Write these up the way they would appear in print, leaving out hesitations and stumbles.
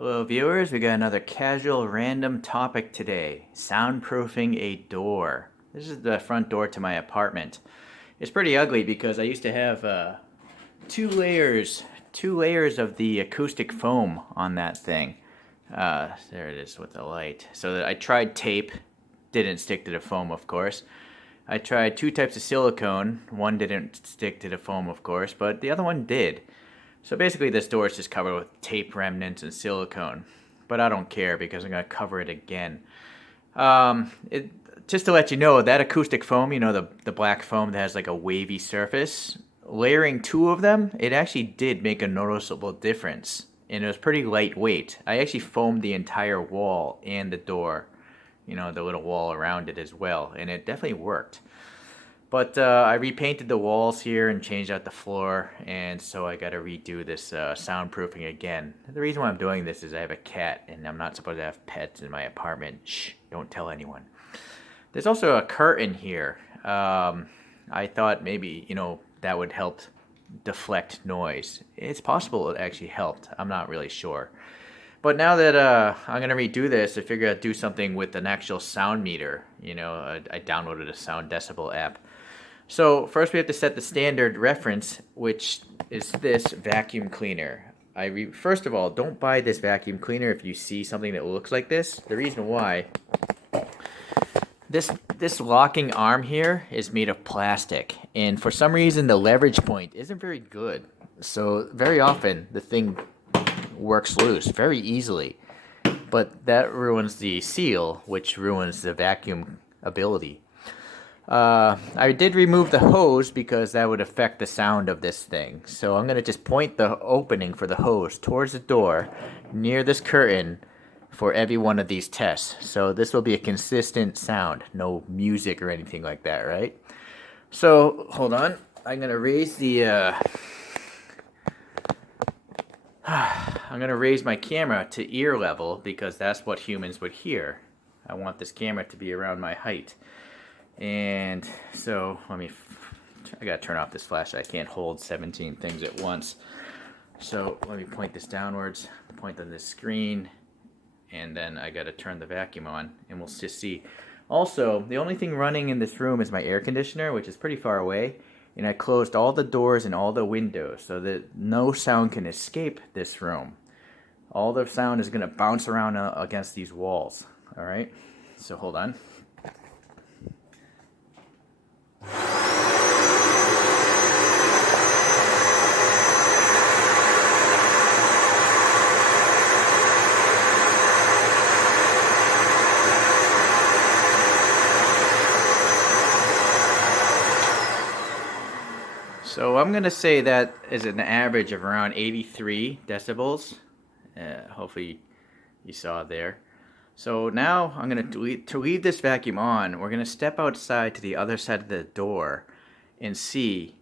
Hello, viewers. We got another casual random topic today, soundproofing a door. This is the front door to my apartment. It's pretty ugly because I used to have two layers, two layers of the acoustic foam on that thing. There it is with the light. So I tried tape, didn't stick to the foam, of course. I tried two types of silicone. One didn't stick to the foam, of course, but the other one did. So basically this door is just covered with tape remnants and silicone. But I don't care because I'm going to cover it again. Just to let you know, that acoustic foam, you know, the black foam that has like a wavy surface, layering two of them, it actually did make a noticeable difference. And it was pretty lightweight. I actually foamed the entire wall and the door, you know, the little wall around it as well. And it definitely worked. But I repainted the walls here and changed out the floor, and so I got to redo this soundproofing again. The reason why I'm doing this is I have a cat, and I'm not supposed to have pets in my apartment. Shh, don't tell anyone. There's also a curtain here. I thought maybe, you know, that would help deflect noise. It's possible it actually helped. I'm not really sure. But now that I'm going to redo this, I figured I'd do something with an actual sound meter. You know, I downloaded a Sound Decibel app. So first we have to set the standard reference, which is this vacuum cleaner. First of all, don't buy this vacuum cleaner if you see something that looks like this. The reason why, this locking arm here is made of plastic, and for some reason the leverage point isn't very good. So very often the thing works loose very easily, but that ruins the seal, which ruins the vacuum ability. I did remove the hose because that would affect the sound of this thing. So I'm going to just point the opening for the hose towards the door near this curtain for every one of these tests. So this will be a consistent sound, no music or anything like that, right? So hold on, I'm going to raise the I'm going to raise my camera to ear level because that's what humans would hear. I want this camera to be around my height. And so I gotta turn off this flashlight. I can't hold 17 things at once. So let me point this downwards, point on this screen, and then I gotta turn the vacuum on, and we'll just see. Also, the only thing running in this room is my air conditioner, which is pretty far away, and I closed all the doors and all the windows so that no sound can escape this room. All the sound is gonna bounce around against these walls. All right, so hold on. So I'm going to say that is an average of around 83 decibels. Hopefully you saw there. So now I'm going to leave this vacuum on, we're going to step outside to the other side of the door and see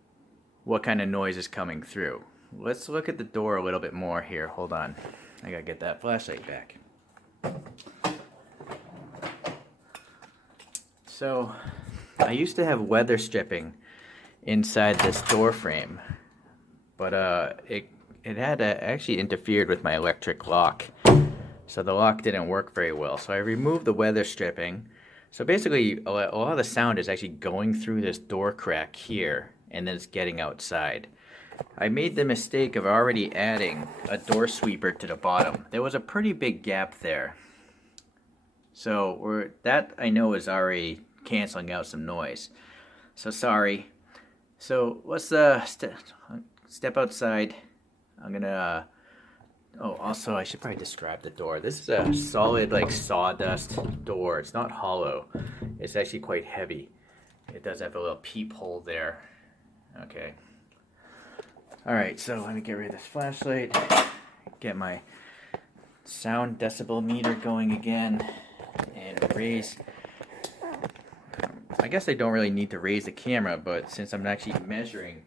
what kind of noise is coming through. Let's look at the door a little bit more here. Hold on. I got to get that flashlight back. So I used to have weather stripping inside this door frame, but it had actually interfered with my electric lock, so the lock didn't work very well. So I removed the weather stripping. So basically a lot of the sound is actually going through this door crack here and then it's getting outside. I made the mistake of already adding a door sweeper to the bottom. There was a pretty big gap there, so that I know is already canceling out some noise. So sorry. So let's step outside. I'm gonna, oh, also I should probably describe the door. This is a solid, like, sawdust door. It's not hollow. It's actually quite heavy. It does have a little peephole there. Okay. Alright, so let me get rid of this flashlight. Get my sound decibel meter going again. And raise... I guess I don't really need to raise the camera, but since I'm actually measuring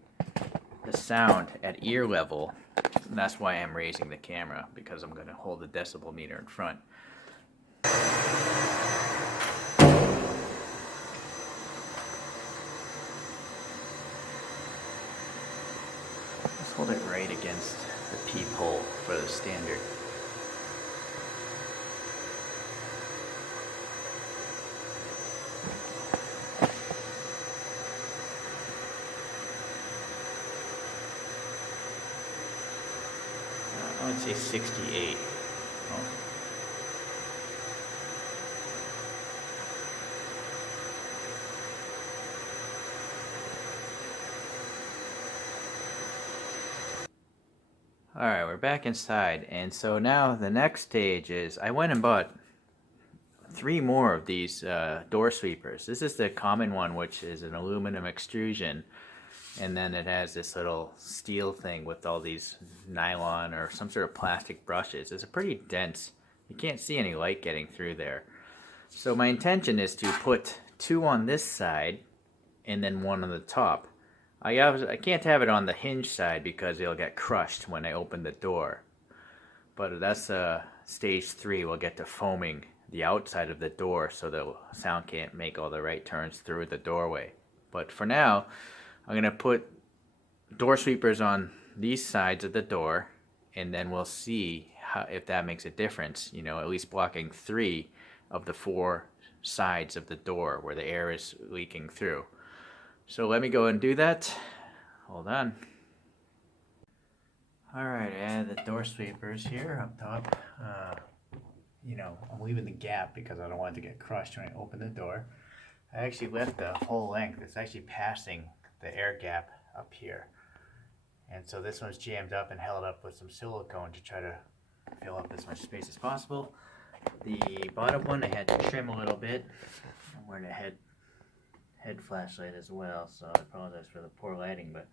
the sound at ear level, that's why I'm raising the camera, because I'm going to hold the decibel meter in front. Let's hold it right against the peephole for the standard. I would say 68. Oh. Alright, we're back inside, and so now the next stage is I went and bought 3 more of these door sweepers. This is the common one, which is an aluminum extrusion, and then it has this little steel thing with all these nylon or some sort of plastic brushes. It's a pretty dense, you can't see any light getting through there. So my intention is to put 2 on this side and then 1 on the top. I can't have it on the hinge side because it'll get crushed when I open the door. But that's stage 3. We'll get to foaming the outside of the door so the sound can't make all the right turns through the doorway. But for now, I'm going to put door sweepers on these sides of the door, and then we'll see if that makes a difference. You know, at least blocking 3 of the 4 sides of the door where the air is leaking through. So let me go and do that. Hold on. Alright, I added the door sweepers here up top. You know, I'm leaving the gap because I don't want it to get crushed when I open the door. I actually left the whole length. It's actually passing the air gap up here. And so this one's jammed up and held up with some silicone to try to fill up as much space as possible. The bottom one I had to trim a little bit. I'm wearing a head flashlight as well, so I apologize for the poor lighting, but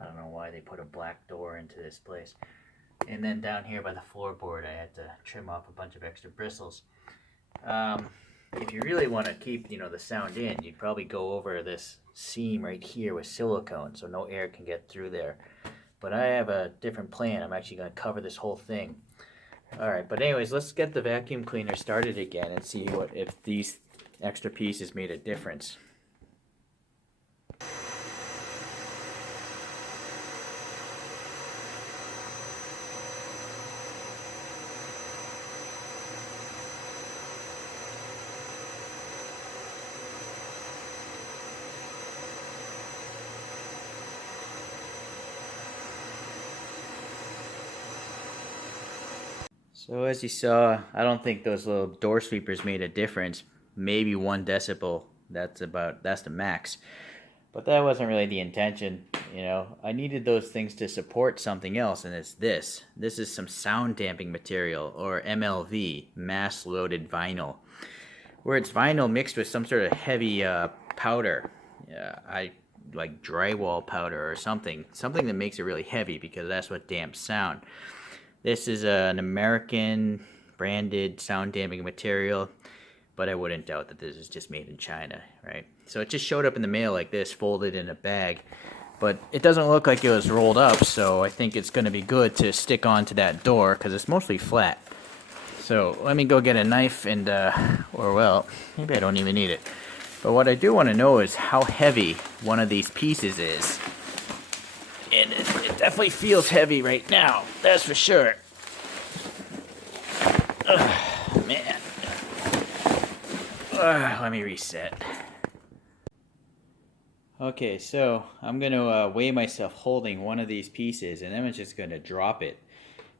I don't know why they put a black door into this place. And then down here by the floorboard I had to trim off a bunch of extra bristles. If you really want to keep, you know, the sound in, you'd probably go over this seam right here with silicone so no air can get through there. But I have a different plan. I'm actually going to cover this whole thing. Alright, but anyways, let's get the vacuum cleaner started again and see if these extra pieces made a difference. So as you saw, I don't think those little door sweepers made a difference. Maybe 1 decibel, that's the max. But that wasn't really the intention, you know. I needed those things to support something else, and it's this. This is some sound damping material, or MLV, mass loaded vinyl. Where it's vinyl mixed with some sort of heavy powder. Like drywall powder or something that makes it really heavy because that's what damps sound. This is an American branded sound damping material, but I wouldn't doubt that this is just made in China, right? So it just showed up in the mail like this, folded in a bag, but it doesn't look like it was rolled up, so I think it's going to be good to stick onto that door because it's mostly flat. So let me go get a knife and, or well, maybe I don't even need it. But what I do want to know is how heavy one of these pieces is. And it definitely feels heavy right now, that's for sure. Man. Let me reset. Okay, so I'm going to weigh myself holding one of these pieces, and then I'm just going to drop it.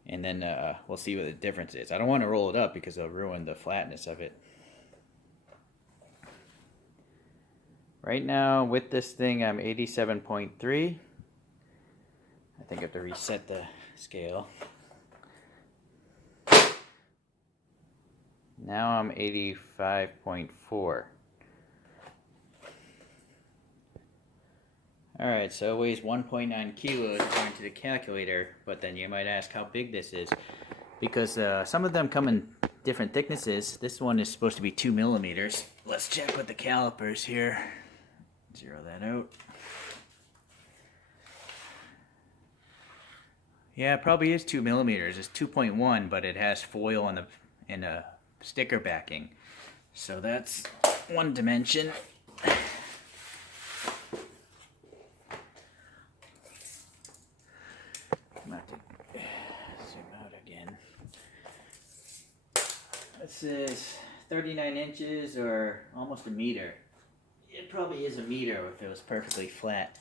And then we'll see what the difference is. I don't want to roll it up because it'll ruin the flatness of it. Right now, with this thing, I'm 87.3. I think I have to reset the scale. Now I'm 85.4. Alright, so it weighs 1.9 kilos according to the calculator, but then you might ask how big this is. Because some of them come in different thicknesses. This one is supposed to be 2 millimeters. Let's check with the calipers here. Zero that out. Yeah, it probably is 2 millimeters. It's 2.1, but it has foil on and a sticker backing. So that's one dimension. I'm going to have to zoom out again. This is 39 inches or almost a meter. It probably is a meter if it was perfectly flat.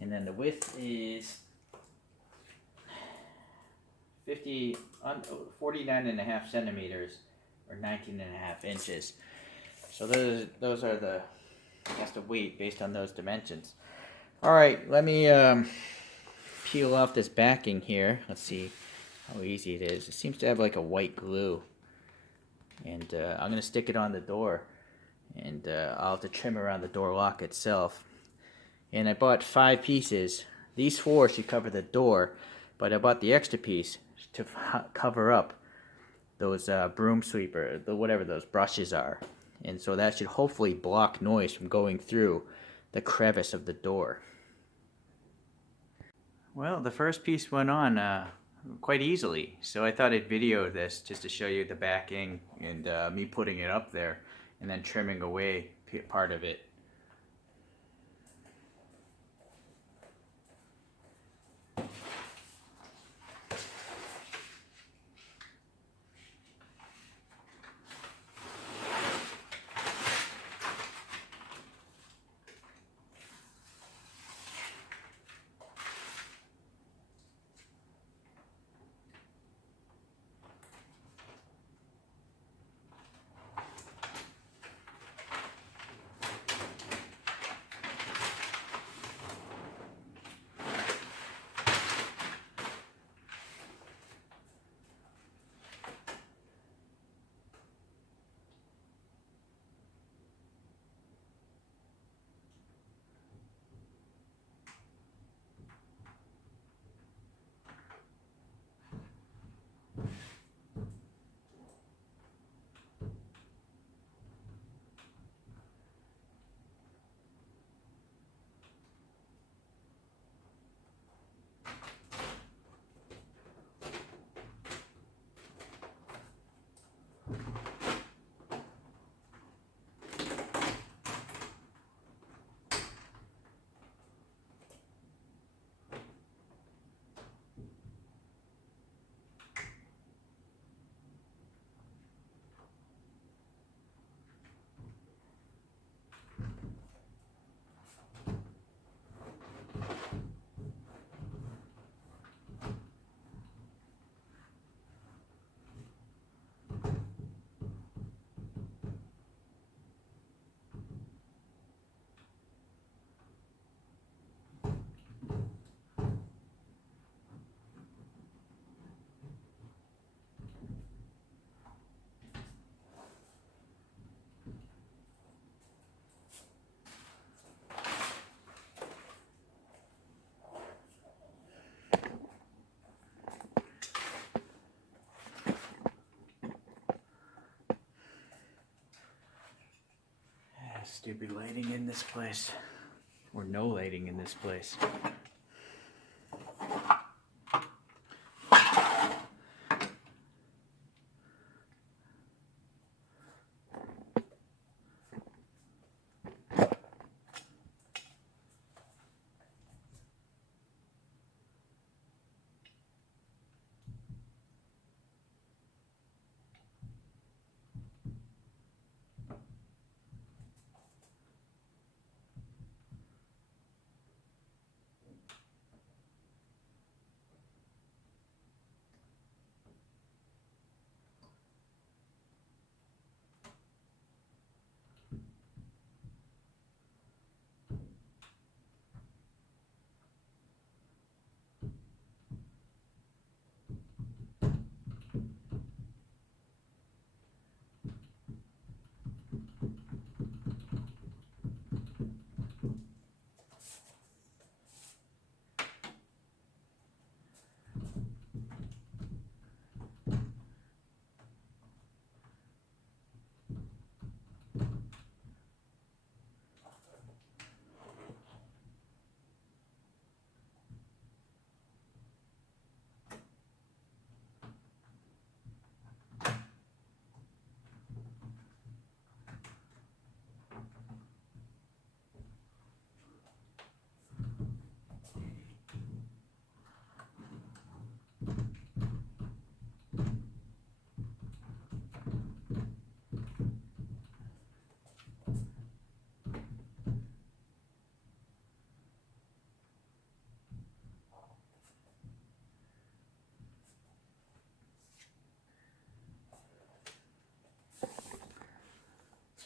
And then the width is 49.5 centimeters or 19.5 inches. So those are that's the weight based on those dimensions. All right, let me peel off this backing here. Let's see how easy it is. It seems to have like a white glue. And I'm going to stick it on the door. And I'll have to trim around the door lock itself. And I bought 5 pieces. These 4 should cover the door, but I bought the extra piece to cover up those broom sweeper, whatever those brushes are. And so that should hopefully block noise from going through the crevice of the door. Well, the first piece went on quite easily, so I thought I'd video this just to show you the backing and me putting it up there and then trimming away part of it. Stupid lighting in this place. Or no lighting in this place.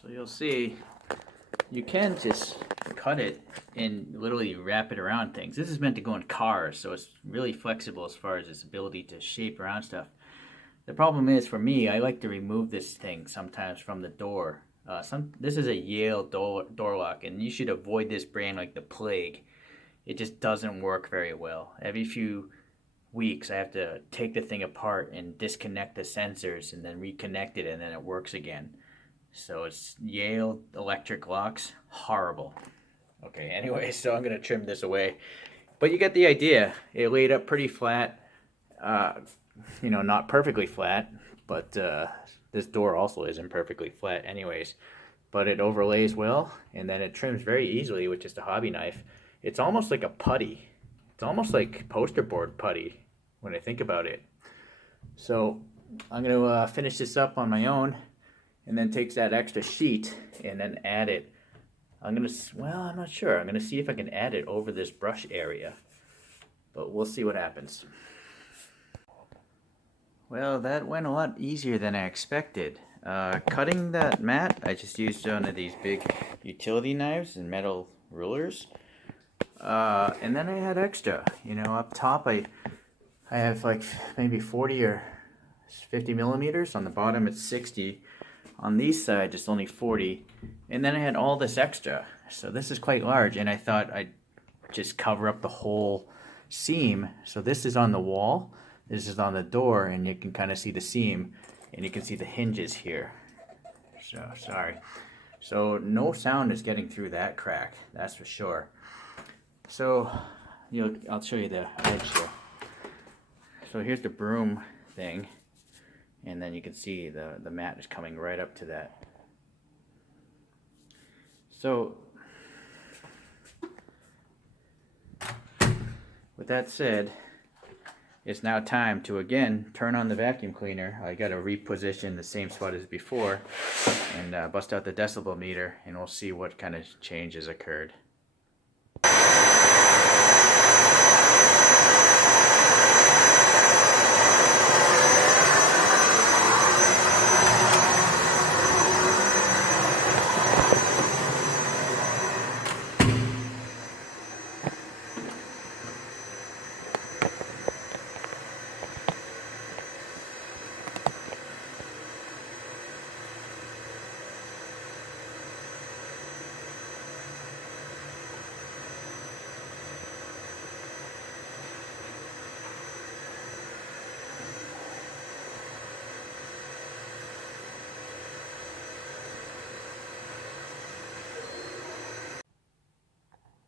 So you'll see, you can just cut it and literally wrap it around things. This is meant to go in cars, so it's really flexible as far as its ability to shape around stuff. The problem is, for me, I like to remove this thing sometimes from the door. This is a Yale door lock, and you should avoid this brand like the plague. It just doesn't work very well. Every few weeks, I have to take the thing apart and disconnect the sensors and then reconnect it, and then it works again. So it's Yale electric locks, horrible. Okay, anyway, so I'm gonna trim this away. But you get the idea. It laid up pretty flat. Uh, not perfectly flat, but this door also isn't perfectly flat anyways. But it overlays well, and then it trims very easily with just a hobby knife. It's almost like a putty. It's almost like poster board putty when I think about it. So I'm going to finish this up on my own, and then take that extra sheet and then add it. I'm not sure. I'm going to see if I can add it over this brush area, but we'll see what happens. Well, that went a lot easier than I expected. Cutting that mat, I just used one of these big utility knives and metal rulers. And then I had extra. Up top I have like maybe 40 or 50 millimeters. On the bottom it's 60. On these sides it's only 40. And then I had all this extra. So this is quite large, and I thought I'd just cover up the whole seam. So this is on the wall. This is on the door, and you can kind of see the seam, and you can see the hinges here. So, sorry. So no sound is getting through that crack, that's for sure. So, I'll show you the edge here. So here's the broom thing, and then you can see the mat is coming right up to that. So, with that said, it's now time to again turn on the vacuum cleaner. I got to reposition the same spot as before and bust out the decibel meter, and we'll see what kind of changes occurred.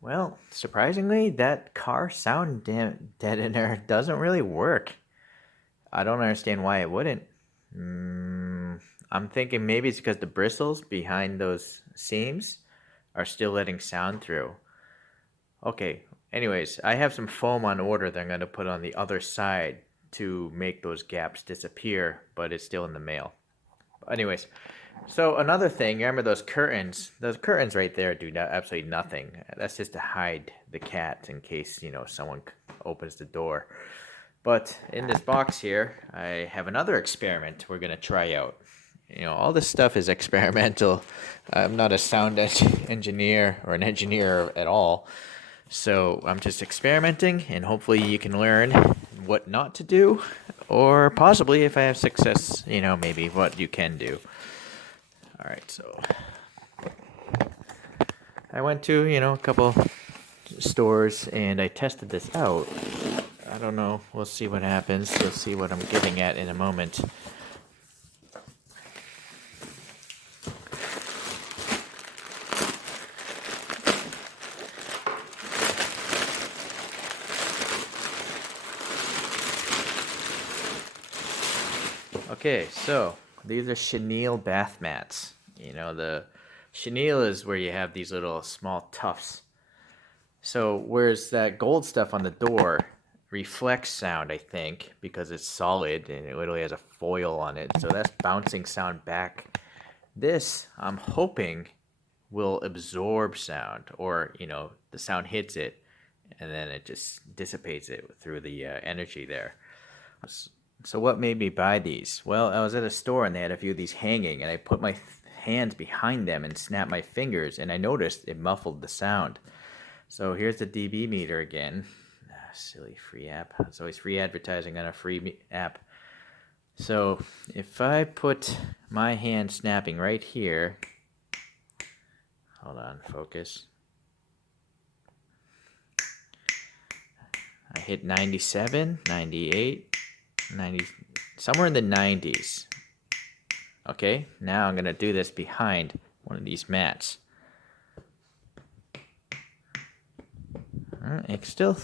Well, surprisingly, that car sound deadener doesn't really work. I don't understand why it wouldn't. I'm thinking maybe it's because the bristles behind those seams are still letting sound through. Okay, anyways, I have some foam on order that I'm going to put on the other side to make those gaps disappear, but it's still in the mail. Anyways, so another thing, remember those curtains? Those curtains right there do absolutely nothing. That's just to hide the cat in case, someone opens the door. But in this box here, I have another experiment we're going to try out. All this stuff is experimental. I'm not a sound engineer or an engineer at all. So I'm just experimenting, and hopefully you can learn what not to do, or possibly, if I have success, maybe what you can do. All right, so I went to, a couple stores, and I tested this out. I don't know. We'll see what happens. We'll see what I'm getting at in a moment. Okay, so these are chenille bath mats. The chenille is where you have these little small tufts. So whereas that gold stuff on the door reflects sound, I think, because it's solid and it literally has a foil on it. So that's bouncing sound back. This, I'm hoping, will absorb sound, or, the sound hits it and then it just dissipates it through the energy there. So what made me buy these? Well, I was at a store and they had a few of these hanging, and I put my hands behind them and snap my fingers, and I noticed it muffled the sound. So here's the dB meter again. Silly free app. It's always free advertising on a free app. So if I put my hand snapping right here, hold on, focus. I hit 97, 98, 90, somewhere in the 90s. Okay, now I'm going to do this behind one of these mats. It's still...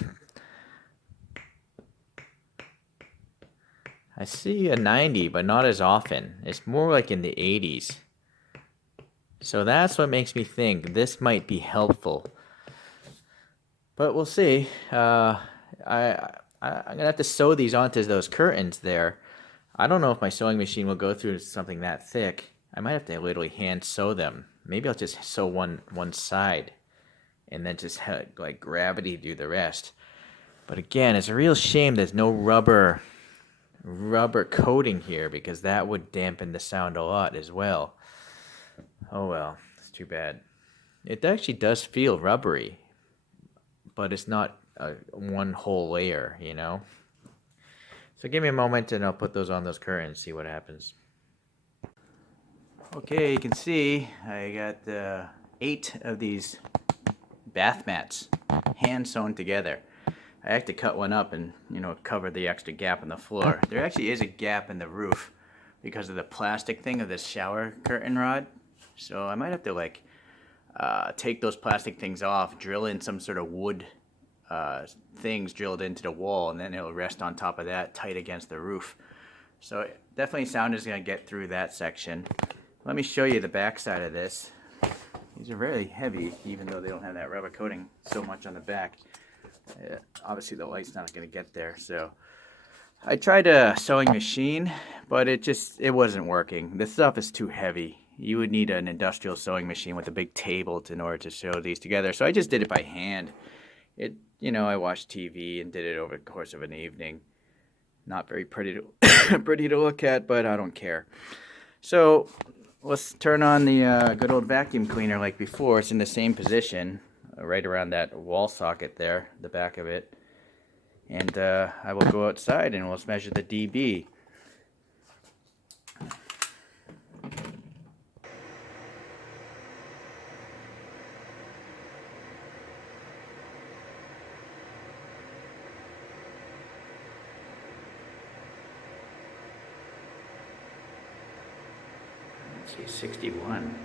I see a 90, but not as often. It's more like in the 80s. So that's what makes me think this might be helpful. But we'll see. I'm going to have to sew these onto those curtains there. I don't know if my sewing machine will go through something that thick. I might have to literally hand sew them. Maybe I'll just sew one side and then just like gravity do the rest. But again, it's a real shame there's no rubber coating here, because that would dampen the sound a lot as well. Oh well, it's too bad. It actually does feel rubbery, but it's not one whole layer, you know? So give me a moment and I'll put those on those curtains, see what happens. Okay, you can see I got 8 of these bath mats hand sewn together. I have to cut one up and, you know, cover the extra gap in the floor. There actually is a gap in the roof because of the plastic thing of this shower curtain rod. So I might have to like take those plastic things off, drill in some sort of wood things drilled into the wall, and then it'll rest on top of that tight against the roof. So definitely sound is going to get through that section. Let me show you the back side of this. These are very heavy, even though they don't have that rubber coating so much on the back. Obviously the light's not going to get there, so I tried a sewing machine, but it wasn't working. This stuff is too heavy. You would need an industrial sewing machine with a big table in order to sew these together. So I just did it by hand. You know, I watched TV and did it over the course of an evening. Not very pretty to pretty to look at, but I don't care. So let's turn on the good old vacuum cleaner like before. It's in the same position, right around that wall socket there, the back of it. And I will go outside and we'll measure the dB. Let's see, 61.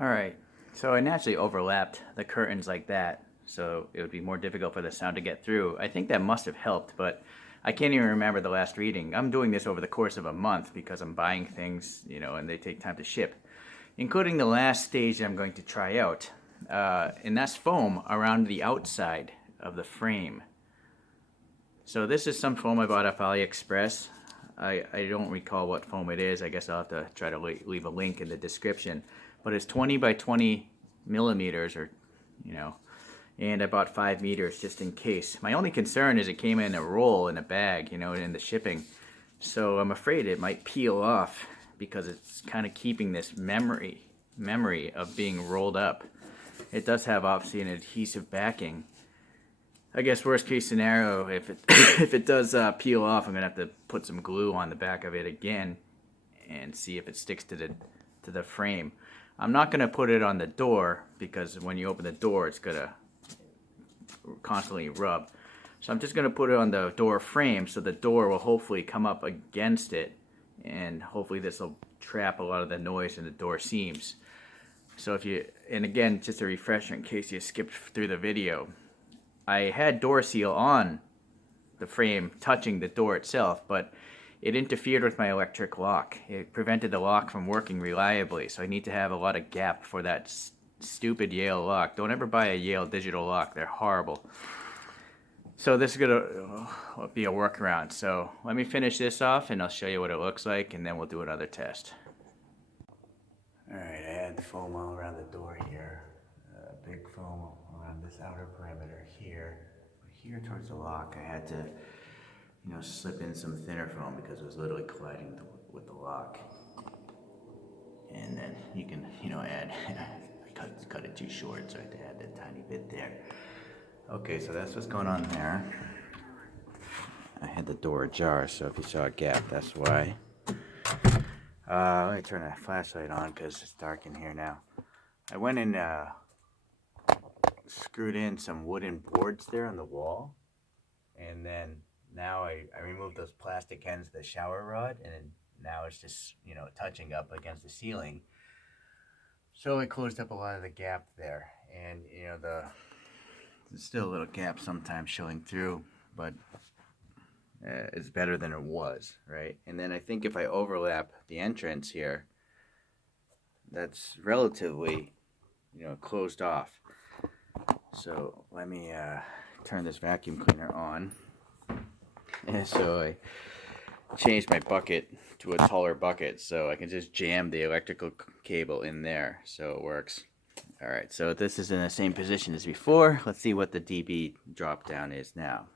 Alright, so I naturally overlapped the curtains like that, so it would be more difficult for the sound to get through. I think that must have helped, but I can't even remember the last reading. I'm doing this over the course of a month because I'm buying things, you know, and they take time to ship, including the last stage I'm going to try out, and that's foam around the outside of the frame. So this is some foam I bought off AliExpress. I don't recall what foam it is. I guess I'll have to try to leave a link in the description. But it's 20 by 20 millimeters, or, you know, and I bought 5 meters just in case. My only concern is it came in a roll in a bag, you know, in the shipping. So I'm afraid it might peel off because it's kind of keeping this memory of being rolled up. It does have obviously an adhesive backing. I guess worst case scenario, if it if it does peel off, I'm gonna have to put some glue on the back of it again and see if it sticks to the frame. I'm not gonna put it on the door because when you open the door, it's gonna constantly rub. So I'm just gonna put it on the door frame so the door will hopefully come up against it, and hopefully this will trap a lot of the noise in the door seams. So and again, just a refresher in case you skipped through the video, I had door seal on the frame touching the door itself, but it interfered with my electric lock. It prevented the lock from working reliably, so I need to have a lot of gap for that stupid Yale lock. Don't ever buy a Yale digital lock. They're horrible. So this is going to be a workaround. So let me finish this off and I'll show you what it looks like, and then we'll do another test. Alright, I had the foam all around the door here. Big foam around this outer perimeter here. Here towards the lock, I had to, slip in some thinner foam because it was literally colliding with the lock. And then you can, add, I cut it too short, so I had to add that tiny bit there. Okay, so that's what's going on there. I had the door ajar, so if you saw a gap, that's why. Let me turn that flashlight on because it's dark in here now. I went and screwed in some wooden boards there on the wall, and then now I removed those plastic ends of the shower rod, and now it's just touching up against the ceiling. So I closed up a lot of the gap there, and there's still a little gap sometimes showing through, but it's better than it was, right? And then I think if I overlap the entrance here, that's relatively closed off. So let me turn this vacuum cleaner on. And so I changed my bucket to a taller bucket so I can just jam the electrical cable in there so it works. Alright, so this is in the same position as before. Let's see what the dB drop down is now.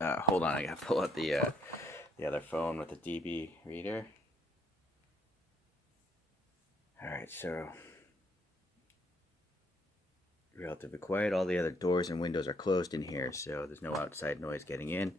Hold on, I gotta pull out the other phone with the dB reader. Alright, so relatively quiet. All the other doors and windows are closed in here, so there's no outside noise getting in.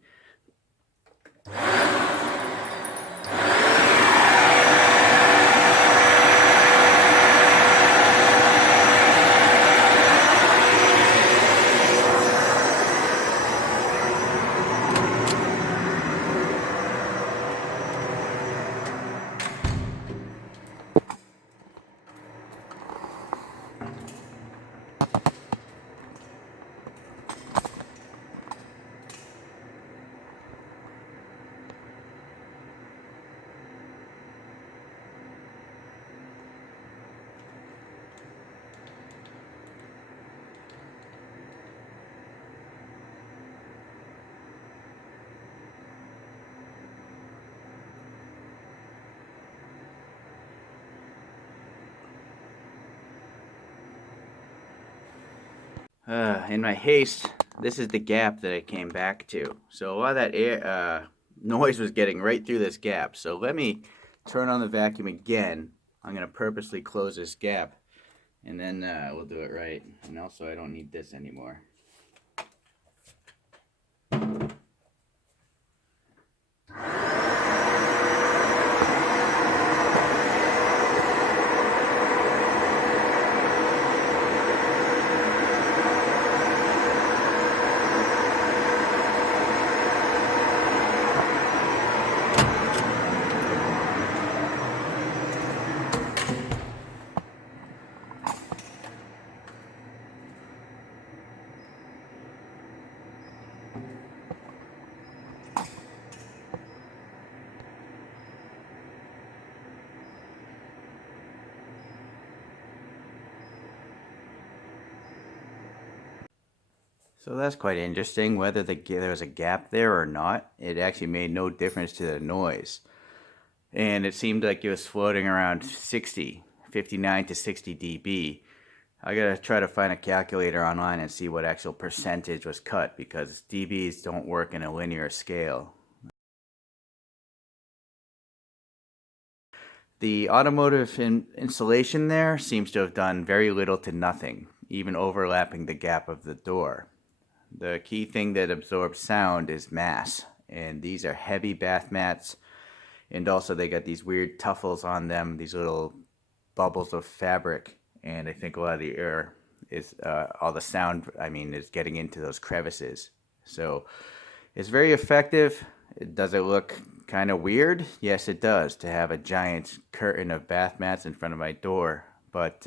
In my haste, this is the gap that I came back to. So a lot of that air, noise was getting right through this gap. So let me turn on the vacuum again. I'm going to purposely close this gap, and then we'll do it right. And also I don't need this anymore. So that's quite interesting. Whether there was a gap there or not, it actually made no difference to the noise. And it seemed like it was floating around 59 to 60 dB. I gotta try to find a calculator online and see what actual percentage was cut, because dBs don't work in a linear scale. The automotive insulation there seems to have done very little to nothing, even overlapping the gap of the door. The key thing that absorbs sound is mass, and these are heavy bath mats, and also they got these weird tuffles on them, these little bubbles of fabric, and I think a lot of the air is, all the sound, is getting into those crevices. So it's very effective. Does it look kind of weird? Yes, it does, to have a giant curtain of bath mats in front of my door, but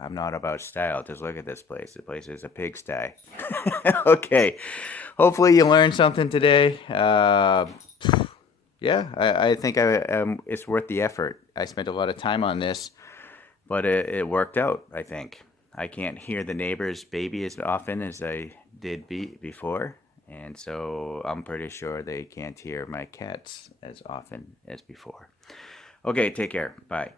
I'm not about style. Just look at this place. The place is a pigsty. Okay. Hopefully you learned something today. Yeah, I think it's worth the effort. I spent a lot of time on this, but it worked out, I think. I can't hear the neighbor's baby as often as I did before, and so I'm pretty sure they can't hear my cats as often as before. Okay, take care. Bye.